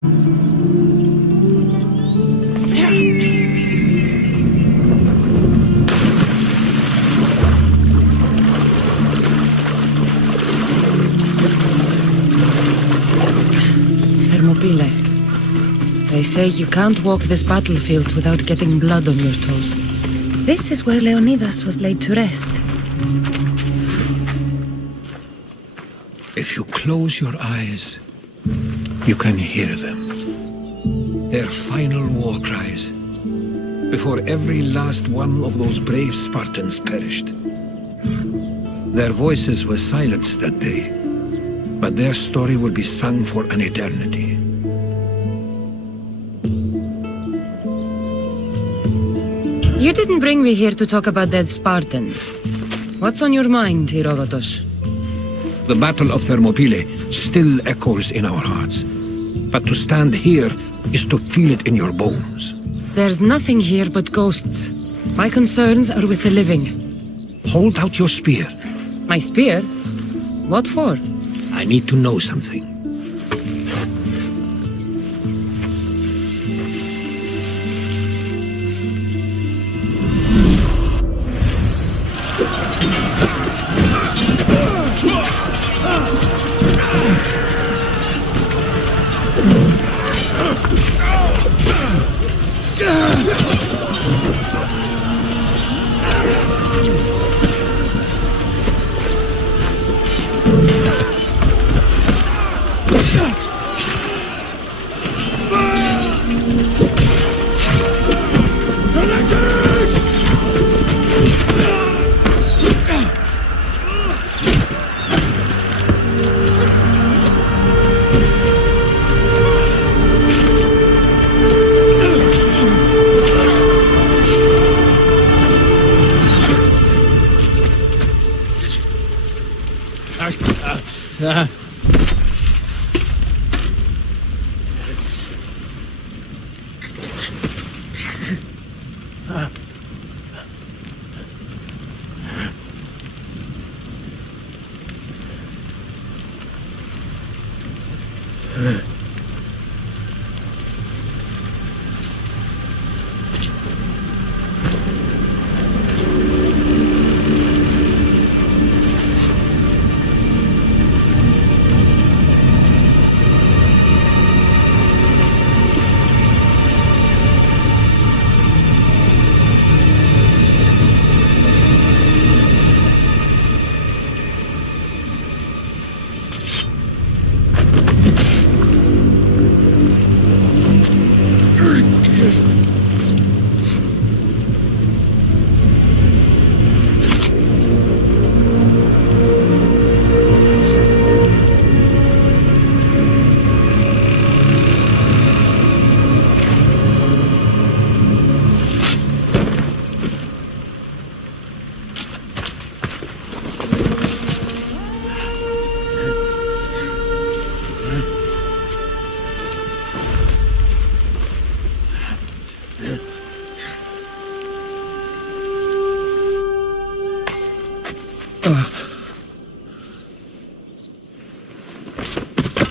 Thermopylae. They say you can't walk this battlefield without getting blood on your toes. This is where Leonidas was laid to rest. If you close your eyes, you can hear them. Their final war cries, before every last one of those brave Spartans perished. Their voices were silenced that day, but their story will be sung for an eternity. You didn't bring me here to talk about dead Spartans. What's on your mind, Herodotus? The Battle of Thermopylae still echoes in our hearts. But to stand here is to feel it in your bones. There's nothing here but ghosts. My concerns are with the living. Hold out your spear. My spear? What for? I need to know something.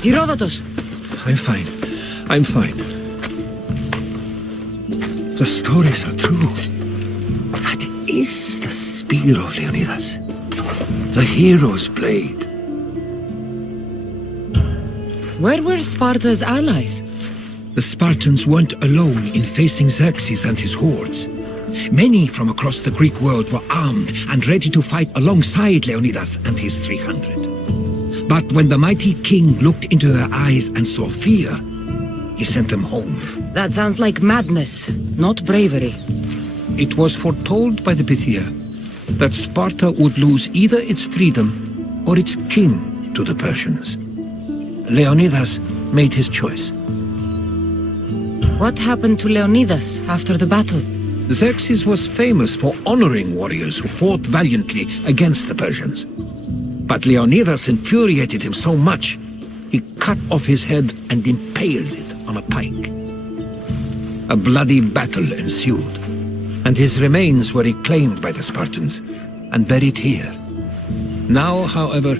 Herodotus! I'm fine. I'm fine. The stories are true. That is the spear of Leonidas. The hero's blade. Where were Sparta's allies? The Spartans weren't alone in facing Xerxes and his hordes. Many from across the Greek world were armed and ready to fight alongside Leonidas and his 300. But when the mighty king looked into their eyes and saw fear, he sent them home. That sounds like madness, not bravery. It was foretold by the Pythia that Sparta would lose either its freedom or its king to the Persians. Leonidas made his choice. What happened to Leonidas after the battle? Xerxes was famous for honoring warriors who fought valiantly against the Persians. But Leonidas infuriated him so much, he cut off his head and impaled it on a pike. A bloody battle ensued, and his remains were reclaimed by the Spartans and buried here. Now, however,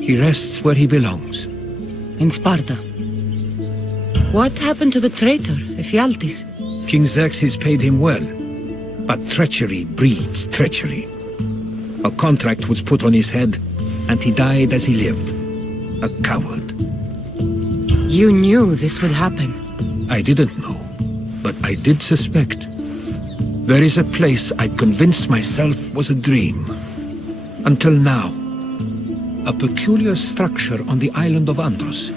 he rests where he belongs. In Sparta. What happened to the traitor, Ephialtes? King Xerxes paid him well, but treachery breeds treachery. A contract was put on his head, and he died as he lived. A coward. You knew this would happen. I didn't know, but I did suspect. There is a place I'd convinced myself was a dream. Until now. A peculiar structure on the island of Andros.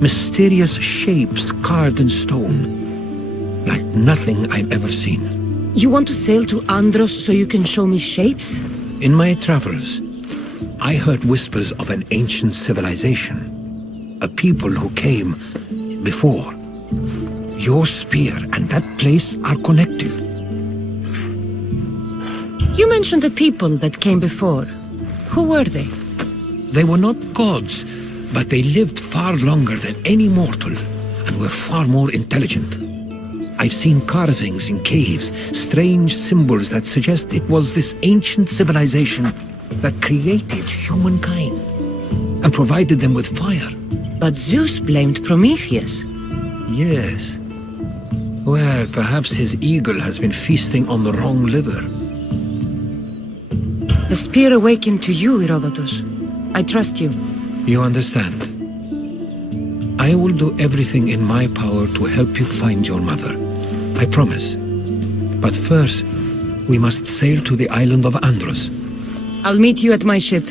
Mysterious shapes carved in stone. Like nothing I've ever seen. You want to sail to Andros so you can show me shapes? In my travels, I heard whispers of an ancient civilization. A people who came before. Your spear and that place are connected. You mentioned a people that came before. Who were they? They were not gods, but they lived far longer than any mortal, and were far more intelligent. I've seen carvings in caves, strange symbols that suggest it was this ancient civilization that created humankind, and provided them with fire. But Zeus blamed Prometheus. Yes. Well, perhaps his eagle has been feasting on the wrong liver. The spear awakened to you, Herodotus. I trust you. You understand. I will do everything in my power to help you find your mother. I promise. But first, we must sail to the island of Andros. I'll meet you at my ship.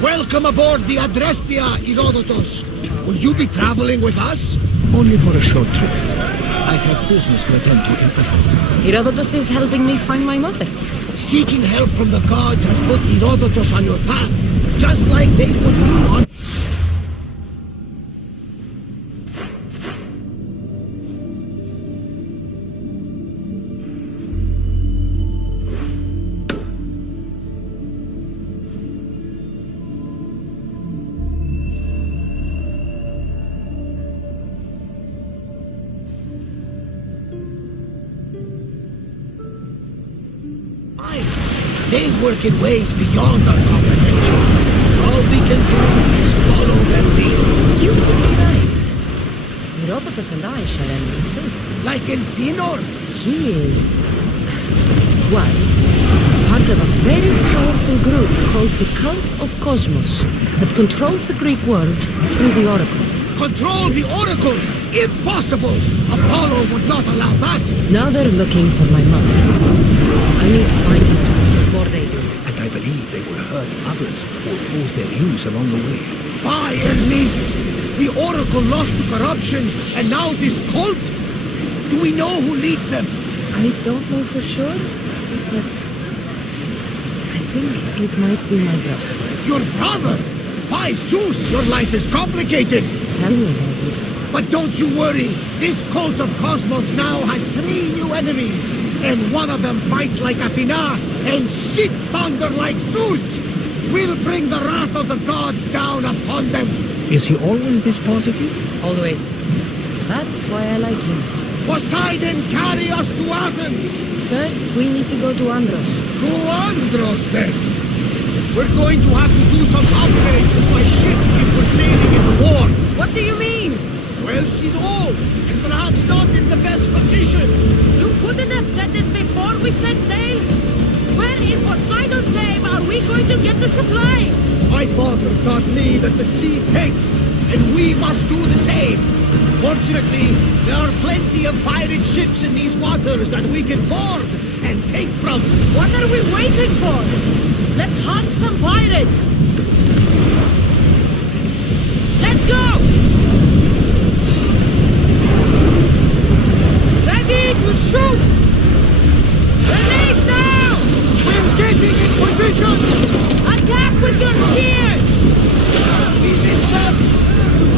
Welcome aboard the Adrestia, Herodotus. Will you be traveling with us? Only for a short trip. I have business to attend to in Athens. Herodotus is helping me find my mother. Seeking help from the gods has put Herodotus on your path, just like they put you on. They work in ways beyond our comprehension. All we can do is follow their lead. You could be right. Herodotus and I share enemies too. Like in Pinor. He was part of a very powerful group called the Cult of Cosmos that controls the Greek world through the Oracle. Control the Oracle! Impossible! Apollo would not allow that! Now they're looking for my mother. I need to find her before they do. And I believe they will hurt others who oppose their views along the way. By Hermes! The Oracle lost to corruption, and now this cult? Do we know who leads them? I don't know for sure, but I think it might be my brother. Your brother? By Zeus, your life is complicated! Tell me about it. But don't you worry, this cult of Cosmos now has 3 new enemies, and one of them fights like Athena and shits thunder like Zeus! We'll bring the wrath of the gods down upon them! Is he always this positive? Always. That's why I like him. Poseidon, carry us to Athens! First, we need to go to Andros. To Andros, then! We're going to have to do some upgrades to my ship if we're sailing into war! What do you mean? Well, she's old, and perhaps not in the best condition. You couldn't have said this before we set sail? Where in Poseidon's name are we going to get the supplies? My father taught me that the sea takes, and we must do the same. Fortunately, there are plenty of pirate ships in these waters that we can board and take from. What are we waiting for? Let's hunt some pirates! Let's go! Ready to shoot! Release now! We're getting in position! Attack with your spears! We missed them!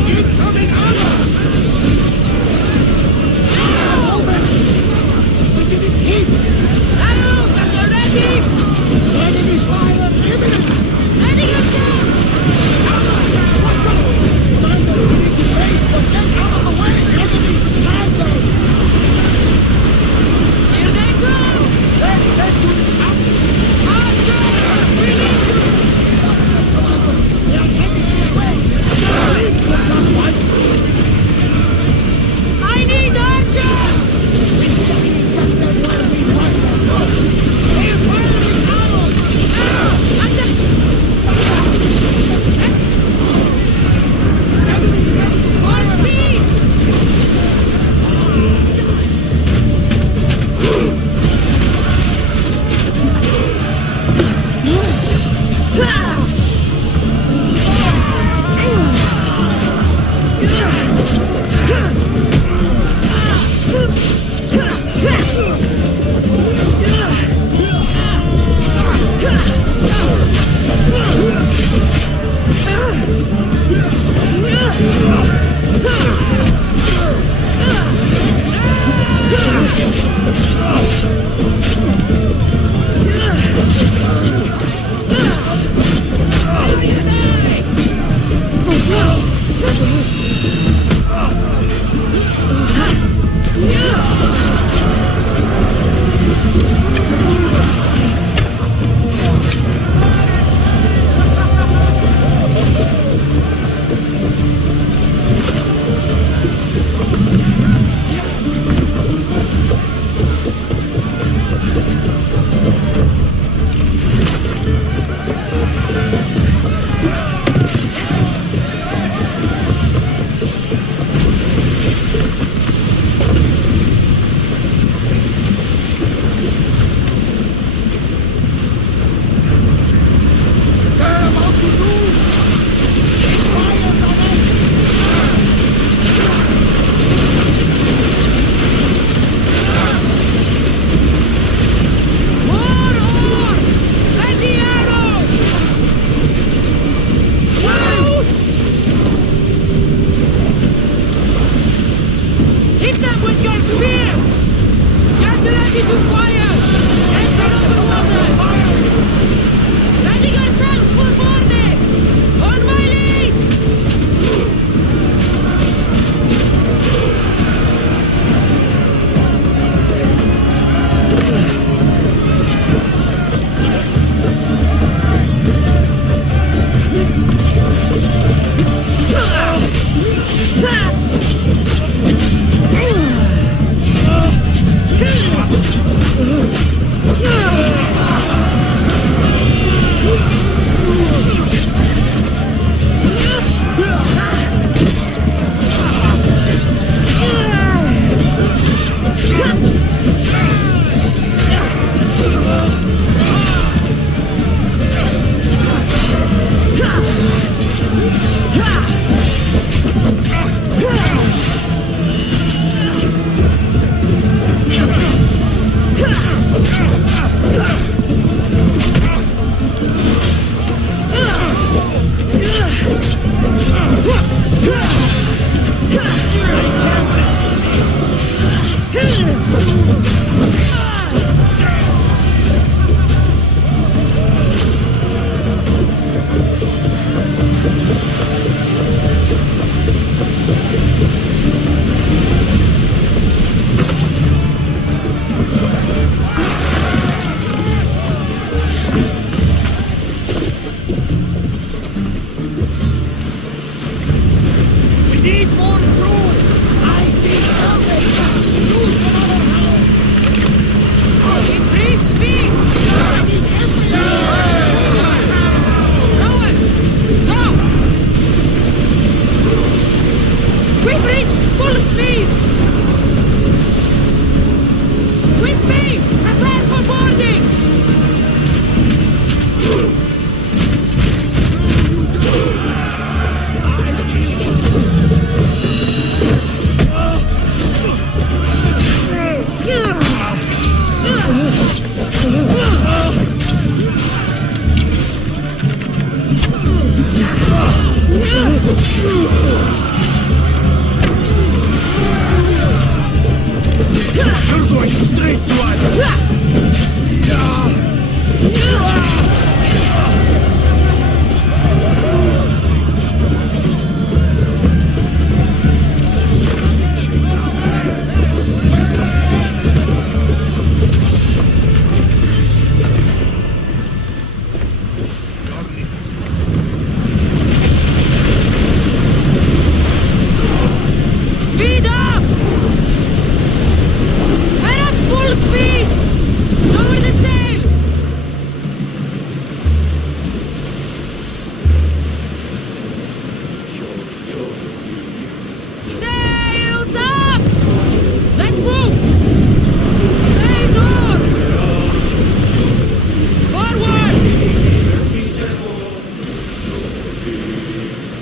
Incoming armor! Moment! We didn't hit! Arrows, are you ready? Enemy fire imminent! Ready yourself! But get out of the way! Enemies landing! Here they go! They said to stop! Andros! We need you! They are heading this way! Lead them that way! I need Andros! We still need to get them where we want them! They're firing arrows! More speed!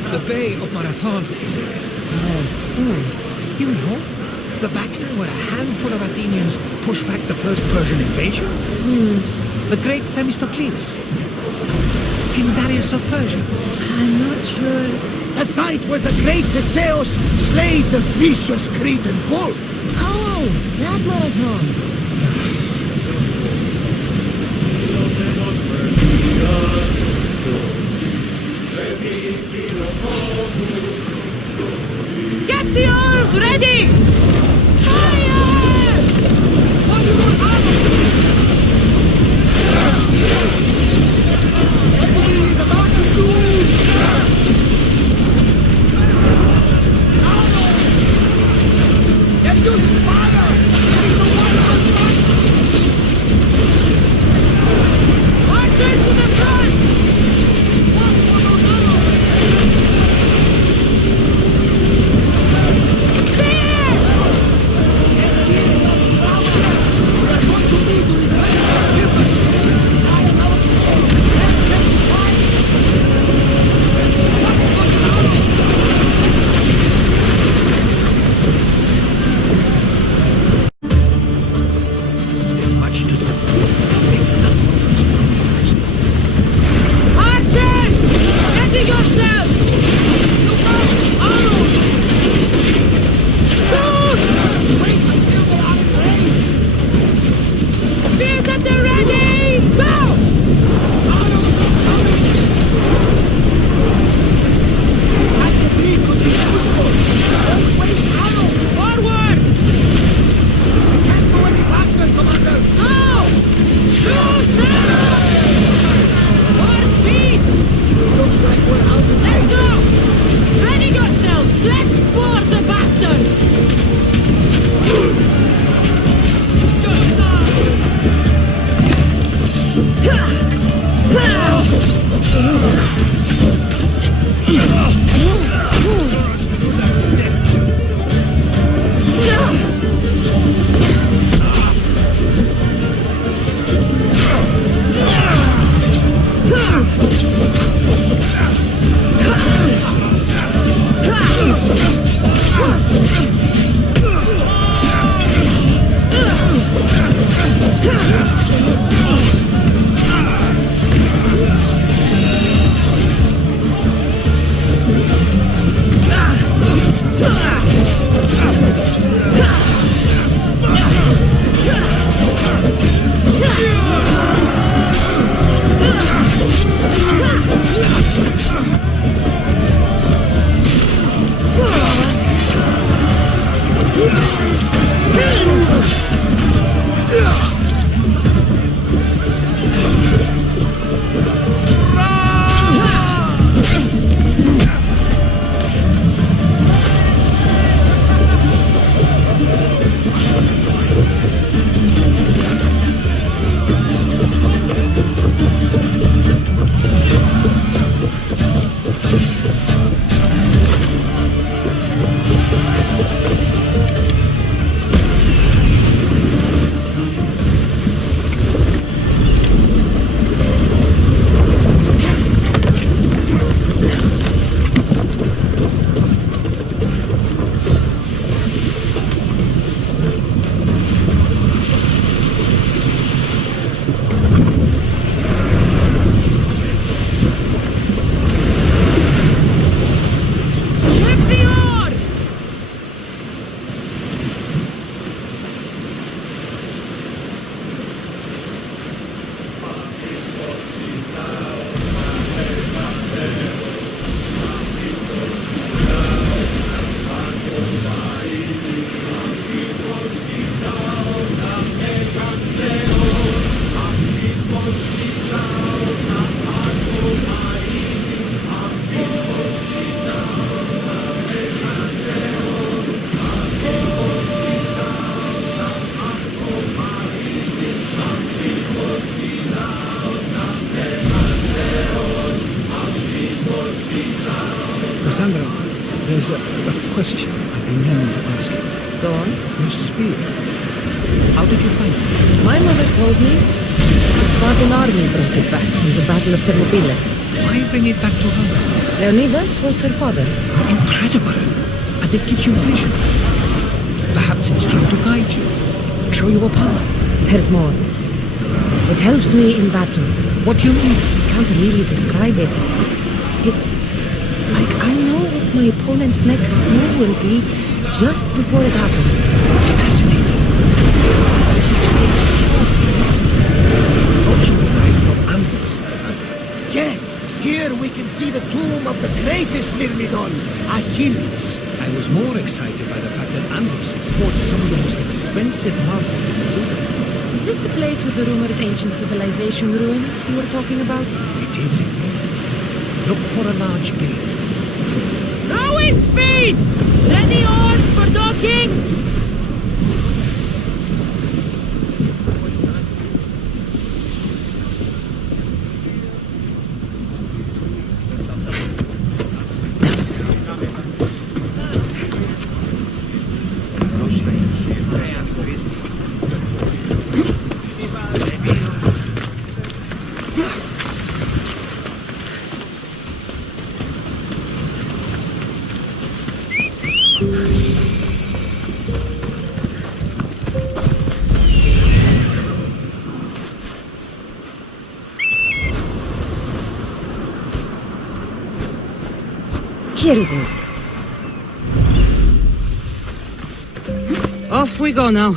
The Bay of Marathon is it? You know, the battle where a handful of Athenians pushed back the first Persian invasion? The great Themistocles. King Darius of Persia. I'm not sure. The site where the great Theseus slayed the vicious Cretan bull. Oh, that marathon. Get the oars ready! Fire! He's about to They're using fire! Getting the water on fire! Archers to the front! There's much to do. Archers! Ready yourself! Arrows! Shoot! Wait until they're out of range! Spears at the ready! Go! That debris could be useful! Don't waste arrows! Forward! Can't go any faster, Commander! Go! Shoot! More speed! Looks like we're out of Let's range! go! Ready yourselves! Let's board the bastards! Cassandra, there's a question I've been meaning to ask you. Go on. Your spear. How did you find it? My mother told me the Spartan army brought it back from the Battle of Thermopylae. Why bring it back to her? Leonidas was her father. Incredible. And it gives you visions. Perhaps it's trying to guide you, show you a path. There's more. It helps me in battle. What do you mean? I can't really describe it. It's like I know what my opponent's next move will be just before it happens. Fascinating. This is just extraordinary. Also, the writing of Andros, as I heard. Yes, here we can see the tomb of the greatest Myrmidon, Achilles. I was more excited by the fact that Andros exports some of the most expensive marble in the world. Is this the place with the rumored ancient civilization ruins you were talking about? It is indeed. Look for a large gate. Rowing speed! Ready oars for docking! Here it is. Off we go now.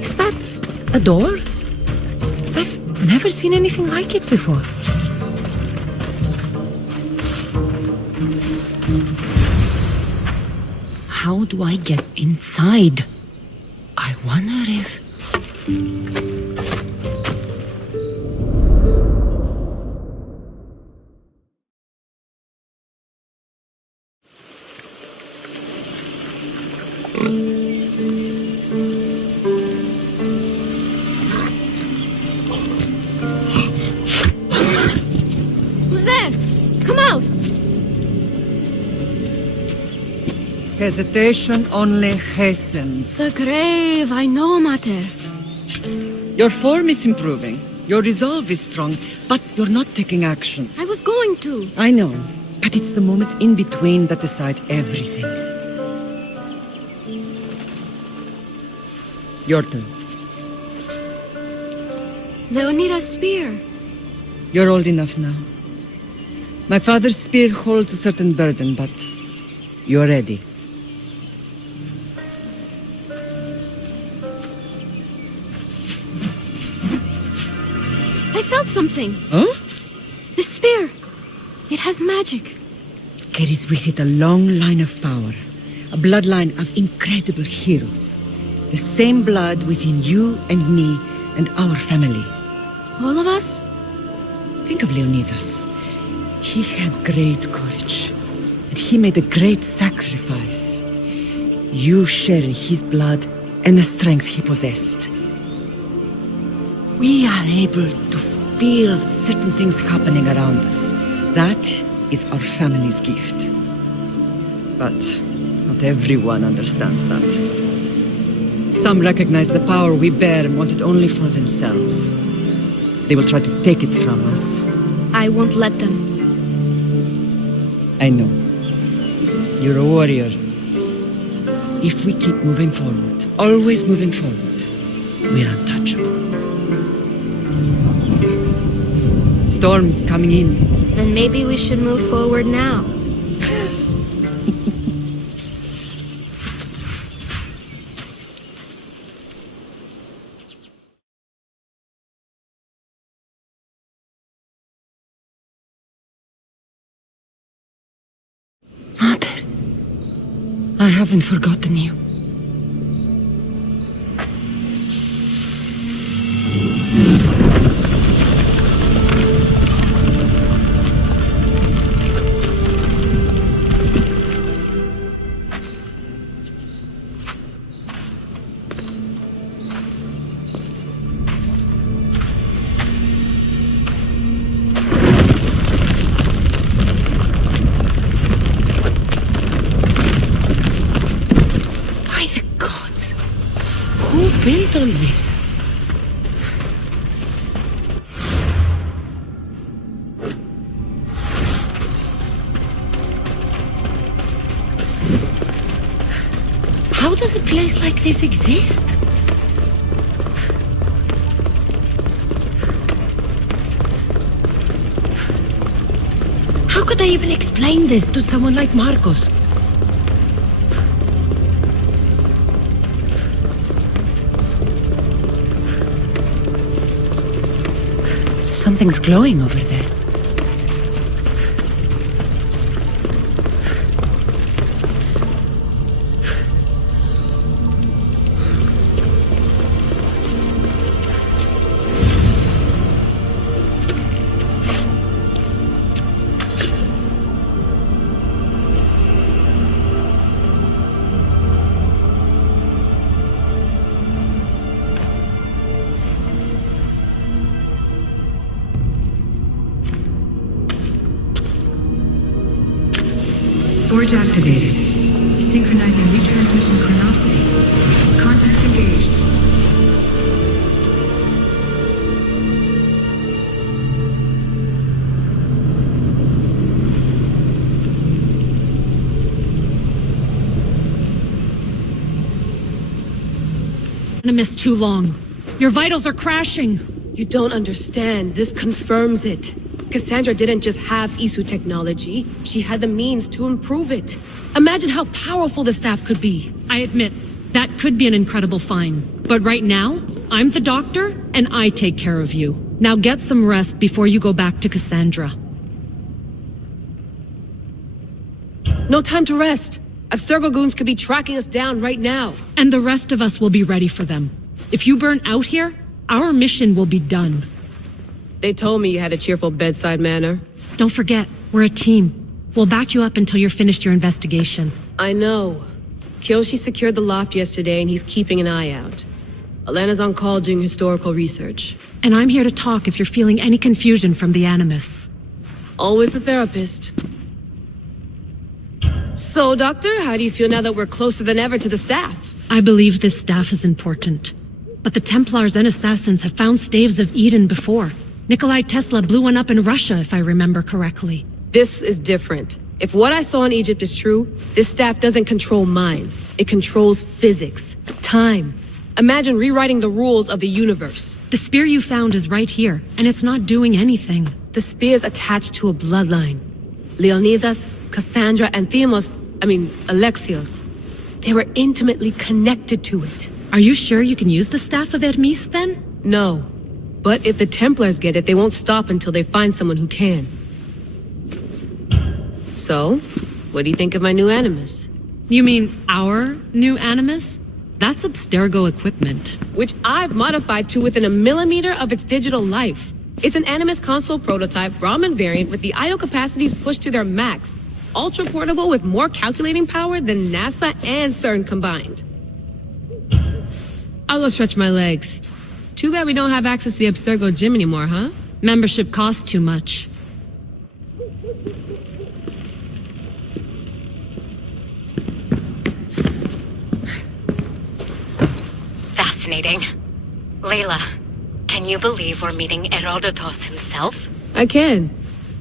Is that a door? I've never seen anything like it before. How do I get inside? I wonder if... Who's there? Come out! Hesitation only hastens. The grave, I know, Mater. Your form is improving. Your resolve is strong, but you're not taking action. I was going to. I know, but it's the moments in between that decide everything. Your turn. Leonidas' spear. You're old enough now. My father's spear holds a certain burden, but you're ready. I felt something. Huh? The spear. It has magic. Carries with it a long line of power. A bloodline of incredible heroes. The same blood within you and me and our family. All of us? Think of Leonidas. He had great courage. And he made a great sacrifice. You share in his blood and the strength he possessed. We are able to feel certain things happening around us. That is our family's gift. But not everyone understands that. Some recognize the power we bear and want it only for themselves. They will try to take it from us. I won't let them. I know. You're a warrior. If we keep moving forward, always moving forward, we're untouchable. Storm's coming in. Then maybe we should move forward now. Mother, I haven't forgotten you. all this? How does a place like this exist? How could I even explain this to someone like Marcos? Something's glowing over there. Forge activated. Synchronizing retransmission chronicity. Contact engaged. Animus too long. Your vitals are crashing. You don't understand. This confirms it. Cassandra didn't just have Isu technology. She had the means to improve it. Imagine how powerful the staff could be. I admit, that could be an incredible find. But right now, I'm the doctor, and I take care of you. Now get some rest before you go back to Cassandra. No time to rest. Abstergo goons could be tracking us down right now. And the rest of us will be ready for them. If you burn out here, our mission will be done. They told me you had a cheerful bedside manner. Don't forget, we're a team. We'll back you up until you're finished your investigation. I know. Kyoshi secured the loft yesterday and he's keeping an eye out. Elena's on call doing historical research. And I'm here to talk if you're feeling any confusion from the Animus. Always the therapist. So, Doctor, how do you feel now that we're closer than ever to the staff? I believe this staff is important. But the Templars and Assassins have found staves of Eden before. Nikolai Tesla blew one up in Russia, if I remember correctly. This is different. If what I saw in Egypt is true, this staff doesn't control minds. It controls physics, time. Imagine rewriting the rules of the universe. The spear you found is right here, and it's not doing anything. The spear's attached to a bloodline. Leonidas, Cassandra, and Alexios. They were intimately connected to it. Are you sure you can use the Staff of Hermes, then? No. But if the Templars get it, they won't stop until they find someone who can. So, what do you think of my new Animus? You mean our new Animus? That's Abstergo equipment. Which I've modified to within a millimeter of its digital life. It's an Animus console prototype Brahmin variant with the I/O capacities pushed to their max. Ultra portable with more calculating power than NASA and CERN combined. I'll go stretch my legs. Too bad we don't have access to the Abstergo gym anymore, huh? Membership costs too much. Fascinating. Layla, can you believe we're meeting Herodotus himself? I can.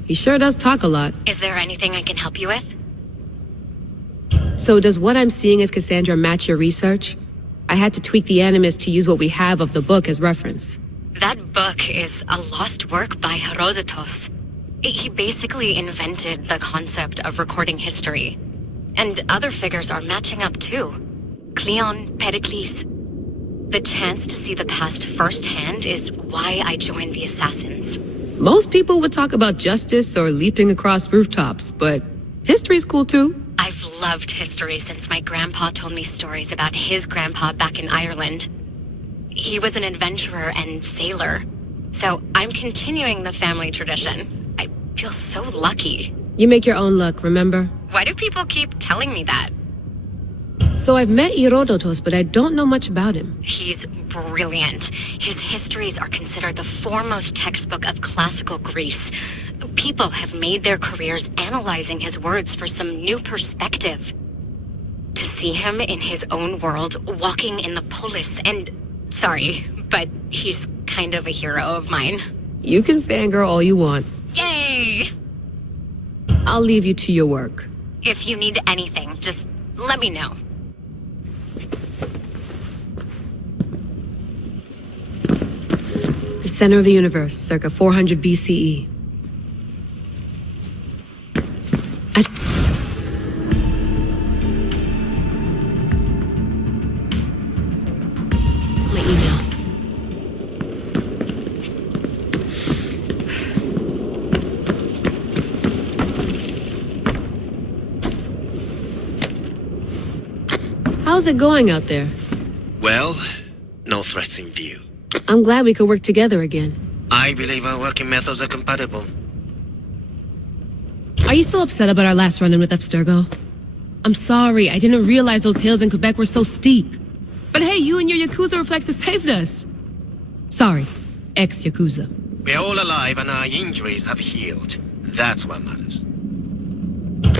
He sure does talk a lot. Is there anything I can help you with? So does what I'm seeing as Cassandra match your research? I had to tweak the Animus to use what we have of the book as reference. That book is a lost work by Herodotus. He basically invented the concept of recording history. And other figures are matching up too. Cleon, Pericles. The chance to see the past firsthand is why I joined the Assassins. Most people would talk about justice or leaping across rooftops, but history's cool too. I've loved history since my grandpa told me stories about his grandpa back in Ireland. He was an adventurer and sailor, so I'm continuing the family tradition. I feel so lucky. You make your own luck, remember? Why do people keep telling me that? So I've met Herodotus, but I don't know much about him. He's brilliant. His histories are considered the foremost textbook of classical Greece. People have made their careers analyzing his words for some new perspective. To see him in his own world, walking in the polis, and Sorry, but he's kind of a hero of mine. You can fangirl all you want. Yay! I'll leave you to your work. If you need anything, just let me know. The center of the universe, circa 400 BCE. My email. How's it going out there? Well, no threats in view. I'm glad we could work together again. I believe our working methods are compatible. Are you still upset about our last run-in with Abstergo? I'm sorry, I didn't realize those hills in Quebec were so steep. But hey, you and your Yakuza reflexes saved us. Sorry, ex-Yakuza. We're all alive and our injuries have healed. That's what matters.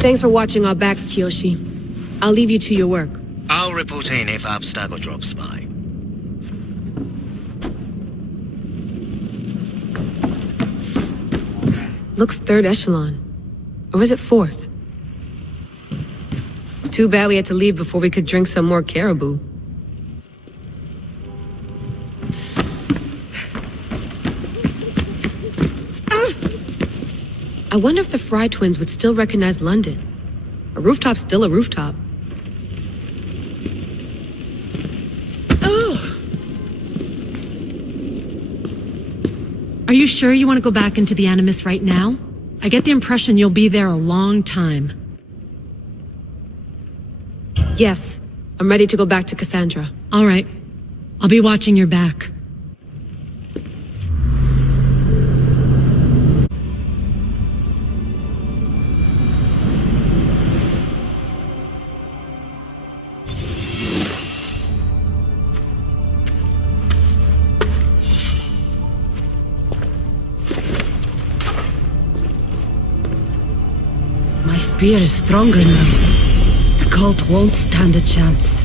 Thanks for watching our backs, Kiyoshi. I'll leave you to your work. I'll report in if Abstergo drops by. Looks third echelon. Or is it fourth? Too bad we had to leave before we could drink some more caribou. I wonder if the Fry twins would still recognize London. A rooftop's still a rooftop. Are you sure you want to go back into the Animus right now? I get the impression you'll be there a long time. Yes, I'm ready to go back to Cassandra. All right. I'll be watching your back. My spear is stronger now. The cult won't stand a chance.